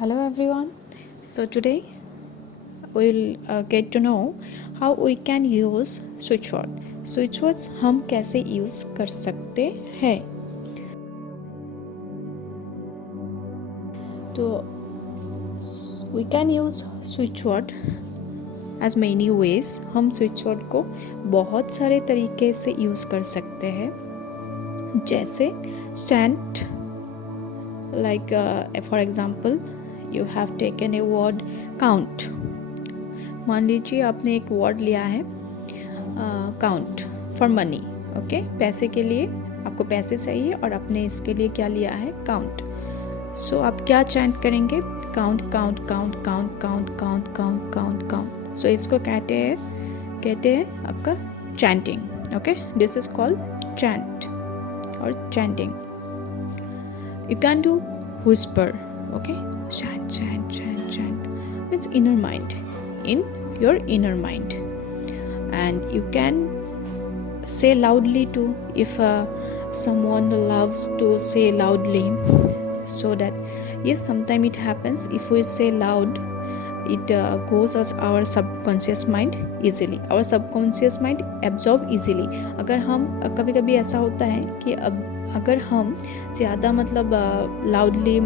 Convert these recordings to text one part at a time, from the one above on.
Hello everyone. So today we'll get to know how we can use switch word. Switch words हम कैसे use कर सकते हैं. तो we can use switch word as many ways. हम switch word को बहुत सारे तरीके से use कर सकते हैं. जैसे stand, like for example you have taken a word count. मान लीजिए आपने एक वर्ड लिया है काउंट फॉर मनी. ओके, पैसे के लिए आपको पैसे चाहिए और आपने इसके लिए क्या लिया है, काउंट. सो आप क्या चैंट करेंगे, count count count count count count count count count. So इसको कहते हैं आपका chanting. Okay, this is called chant और chanting. You can do whisper. Okay, chant chant chant chant means inner mind, in your inner mind. And you can say loudly too if someone loves to say loudly, so that yes, sometimes it happens if we say loud, it goes as our subconscious mind easily. Our subconscious mind absorb easily. अगर हम कभी ऐसा होता है कि अगर हम ज़्यादा लाउडली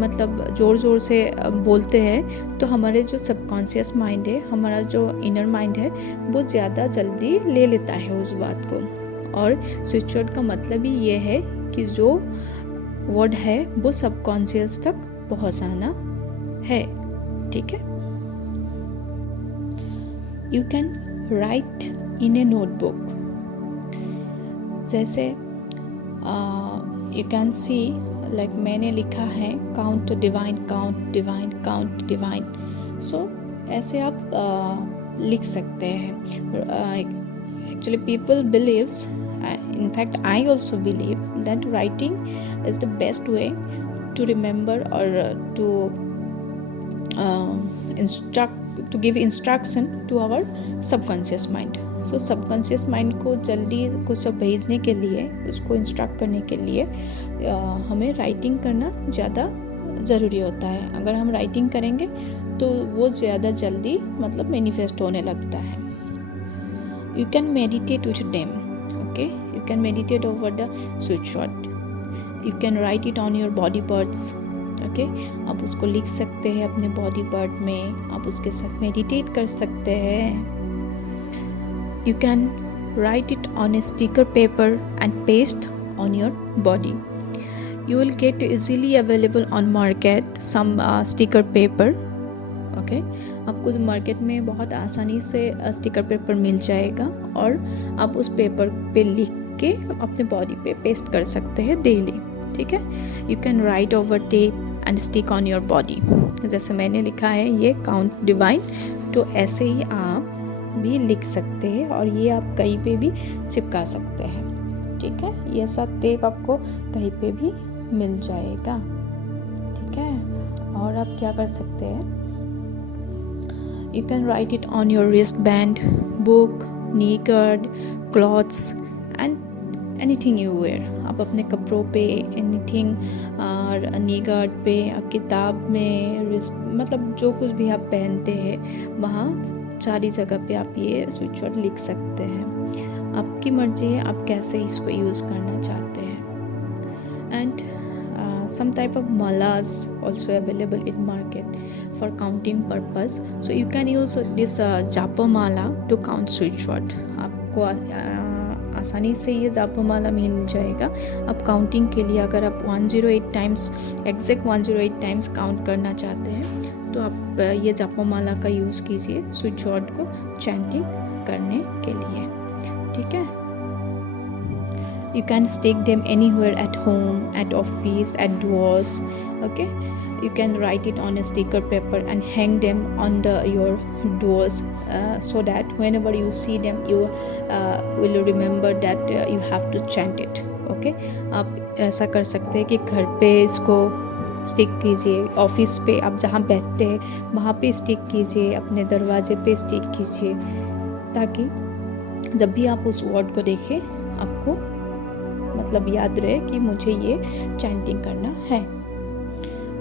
ज़ोर से बोलते हैं तो हमारे जो सबकॉन्शियस माइंड है, हमारा जो इनर माइंड है, वो ज़्यादा जल्दी ले लेता है उस बात को. और स्विच वर्ड का मतलब ही ये है कि जो वर्ड है वो सबकॉन्शियस तक पहुंचाना है. ठीक है. You can write in a notebook. जैसे यू कैन सी, लाइक मैंने लिखा है count divine count divine count divine. So ऐसे आप लिख सकते हैं. Actually people believes, in fact I also believe that writing is the best way to remember or to give instruction to our subconscious mind. So subconscious mind को जल्दी कुछ भेजने के लिए, उसको इंस्ट्रक्ट करने के लिए हमें राइटिंग करना ज़्यादा ज़रूरी होता है. अगर हम राइटिंग करेंगे तो वो ज़्यादा जल्दी मैनिफेस्ट होने लगता है. You can meditate with them. Okay, you can meditate over the switch word. You can write it on your body parts. Okay, आप उसको लिख सकते हैं अपने बॉडी पार्ट में, आप उसके साथ मेडिटेट कर सकते हैं. You can write it on a sticker paper and paste on your body. You will get easily available on market some sticker paper. Okay, आपको मार्केट में बहुत आसानी से स्टिकर पेपर मिल जाएगा और आप उस पेपर पे लिख के अपने बॉडी पे पेस्ट कर सकते हैं डेली. ठीक है. You can right over tape and stick on your body. जैसे मैंने लिखा है ये काउंट डिवाइन, तो ऐसे ही आप भी लिख सकते हैं और ये आप कहीं पे भी चिपका सकते हैं. ठीक है. ये सब टेप आपको कहीं पे भी मिल जाएगा. ठीक है. और आप क्या कर सकते हैं, you can write it on your wrist band, book, knee guard, clothes and anything you wear. आप अपने कपड़ों पे एनीथिंग, और नी गार्ड पे, किताब में, रिस्ट, जो कुछ भी आप पहनते हैं वहाँ सारी जगह पे आप ये स्विच वर्ड लिख सकते हैं. आपकी मर्जी है आप कैसे इसको यूज़ करना चाहते हैं. And some type of malas also available in market for counting purpose. So you can use this japa mala to count switch word. आपको आसानी से ये जापो माला मिल जाएगा. आप काउंटिंग के लिए अगर आप 108 टाइम्स, एग्जैक्ट 108 टाइम्स काउंट करना चाहते हैं तो आप ये जापो माला का यूज़ कीजिए स्विच वर्ड को चैंटिंग करने के लिए. ठीक है. You can stick them anywhere, at home, at office, at doors. Okay, you can write it on a sticker paper and hang them on your doors, so that whenever you see them you will remember that you have to chant it. Okay, आप ऐसा कर सकते हैं कि घर पे इसको stick कीजिए, ऑफिस पे आप जहाँ बैठते हैं वहाँ पे स्टिक कीजिए, अपने दरवाजे पे स्टिक कीजिए, ताकि जब भी आप उस वर्ड को देखें आपको याद रहे कि मुझे ये चैंटिंग करना है.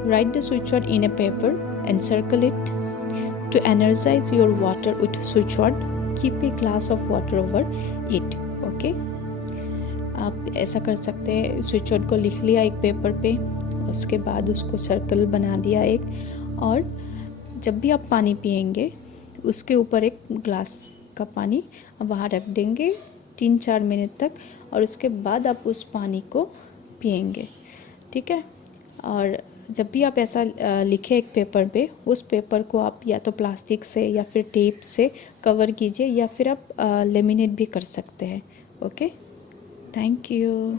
Write the switch word in a paper encircle it. To energize your water with switch word, keep a glass of water over it. Okay, आप ऐसा कर सकते हैं, स्विच वर्ड को लिख लिया एक पेपर पे, उसके बाद उसको सर्कल बना दिया एक, और जब भी आप पानी पिएंगे उसके ऊपर एक ग्लास का पानी आप वहाँ रख देंगे 3-4 मिनट तक, और उसके बाद आप उस पानी को पिएंगे, ठीक है। और जब भी आप ऐसा लिखें एक पेपर पे, उस पेपर को आप या तो प्लास्टिक से या फिर टेप से कवर कीजिए, या फिर आप लेमिनेट भी कर सकते हैं। Okay, thank you.